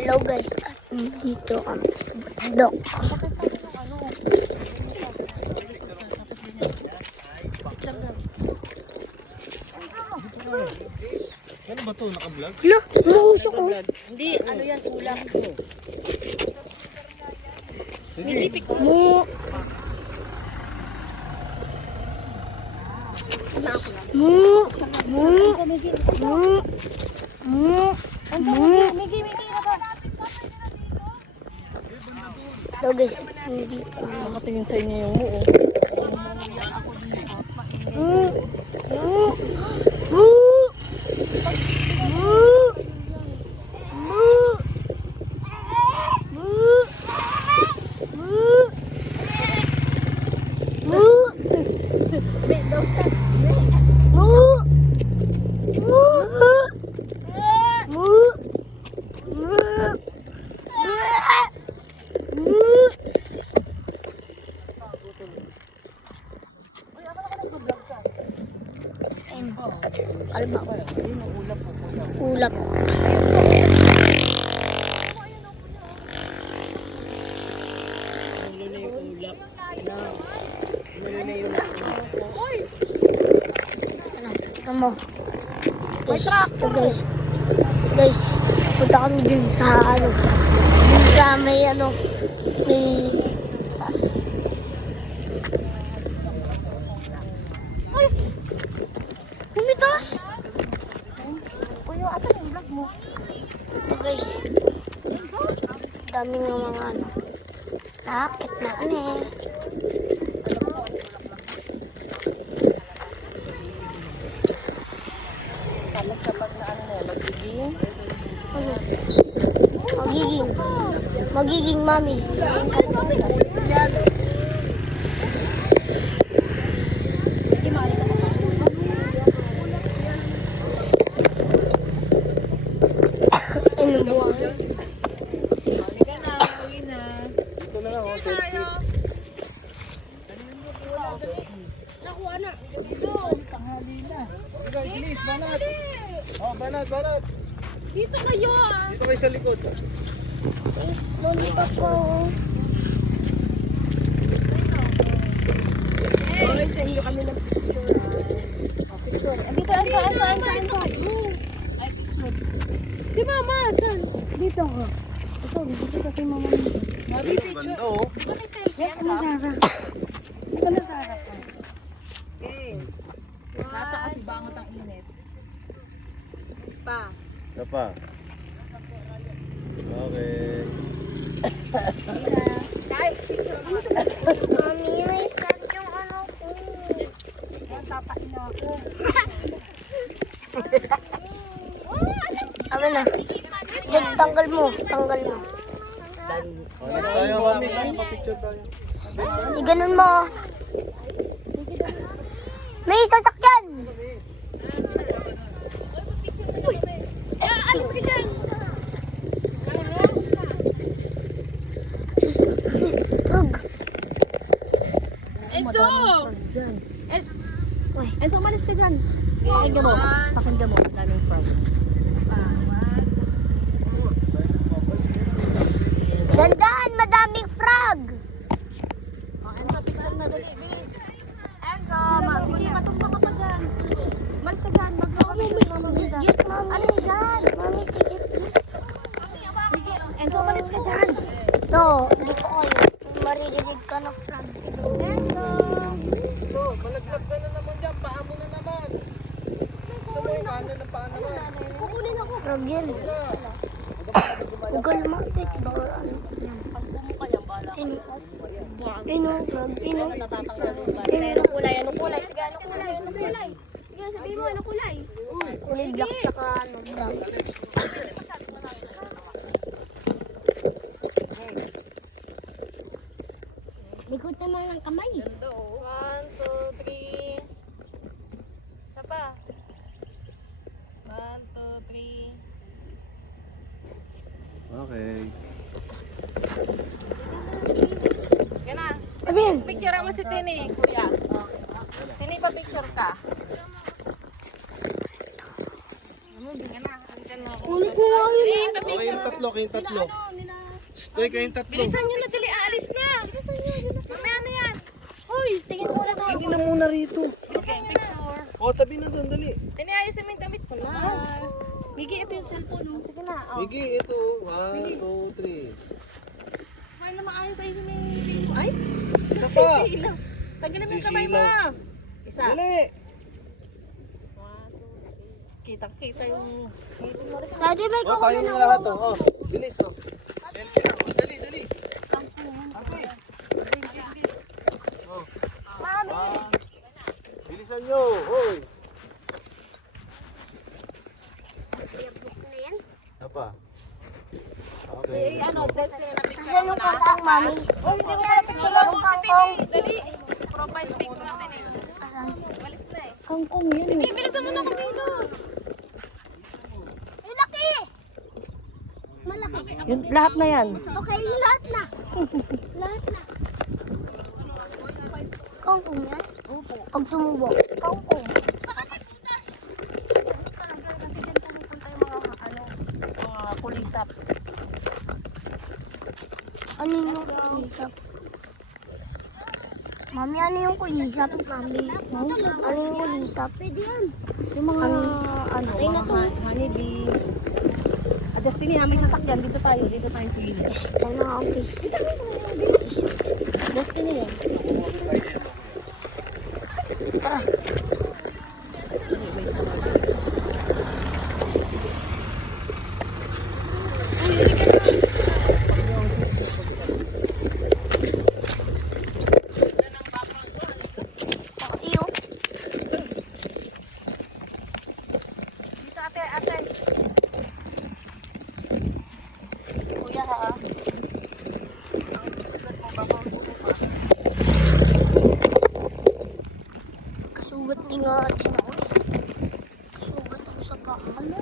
Hello guys, at dito kami sa bundok. Ano ba ito? Naka-vlog? Hala, mahusok ko. Hindi, ano yan, ulam. May lipik ko. Mu. Mu. Mu. Mu. Mu. Mu. Hello guys, at dito kami. Nakatingin sa inyo yung muo. Mu. Mu. Mu. Mu. Mu. Mu. Mu. Mu. Kalma ko. Ulap. Ano, tika mo. Guys, ito guys. Guys, punta kami dun sa ano. Dun sa may ano. May tas. Ay! Humitas! Kuya, asan yung vlog mo? Ito guys. Daming mga ano. Nakakit na ano eh. Tapos kapag na ano na yan, magiging? Ano? Magiging mami. Ano buwan? Ito na lang, oh. Sige, bilis, banat. Oh, banat. Dito kayo ah! Dito kayo sa likod. Lollipop ko. Ay, sa inyo kami ng picture. Picture. Dito, saan? Ay, picture. Si Mama, saan? Dito ko. Sorry, dito kasi Mama. Mami, Ang ganda, oh. Yan ka na, Sarah. Yan ka na, Sarah. Okay. Nata kasi bangot ang init. Pa. Isa pa. Okay. Mami, may sad yung ano ko. Tapain na ako. Ano na? Yan, tanggal mo. Oh, next tayo, mami. Picture tayo. Iganon mo. May sasakyan. Alis ka dyan! Rug. Enzo! Uy. Enzo, umalis ka dyan. Pakinggan mo. Ang daming frog. Dandan, madaming frog. Enzo, picture na dali. Bilis. Enzo, sige, matumba ka pa dyan. Umalis ka dyan. Maglawa ka dyan. Jit, mami. Alis dyan. Mami, si Jit. Sige, Enzo, umalis ka dyan. No, dito kayo. Maririnig ka na frog. Enzo! So, malaglag ka na naman dyan. Paa mo na naman. Gusto mo yung kanan ng paa naman. Kukunin ako. Frog yun. Huwag ka lumapit. Baka ano. Pag bumuka yan, bala. Ino, frog. Ino. Anong kulay? Sige, anong kulay? Sige, sabihin mo, anong kulay? Kulay black tsaka ano, brown. Likod naman ng kamay. 1, 2, 3. Isa pa. 1, 2, 3. Okay. Yan na. Ano yan? Picture mo si Tini, kuya. Tini, pa-picture ka. Yan na. Kunin ko nga yun. Eh, Okay, papicture. kayong tatlo, kayong tatlo. Stoy, kayong tatlo. Bilisan nyo na, dali, aalis na. Mamaya na yan. Hoy, tingin muna tayo. Hindi na muna rito. Okay, picture. O, tabi na doon, dali. Tiniayos mo yung damit ko na. Migi, ito yung cellphone mo. Sige na. Oh. Migi, ito. 1, 2, 3. Smile na maayos sa iyo yung pin ko. Ay, Isa pa. sisilaw. Tanggalin mo yung kamay mo. Sisilaw. Isa. Dali. Kitang-kita yung... Daddy, may O, tayo na lahat, o. O, bilis, o. Selfie na. O, dali, dali. Okay. O. Bilisan nyo. Hoy. Apa? Okay. Ano, dress na yung Kasi nung kangkong, mami. Oh, hindi ko pala picture lang Yung sa kangkong. Dali. Profile pic natin eh. Asan? Walis na eh. Kangkong yun. Hindi, bilisan mo na kumilos. Ay, laki! Malaki. Yung lahat na yan. Okay, yung lahat na. Lahat na. Kangkong yan? Opo. Pag tumubo. Kangkong. Baka may butas. Kasi dyan pumupunta yung mga kulisap. Ano yung kulisap? Mami, ano yung kulisap? Mami, ano yung kulisap? Pwede yan. Yung mga, honeybee. Ah, Destiny ha, may sasakyan. Dito tayo sa gilid. Ano ako, guys? Destiny eh. Tara. Iyo. Dito ate. Kuya ha. Kasugat ni nga din ako. Kasugat ako sa baka. Ano,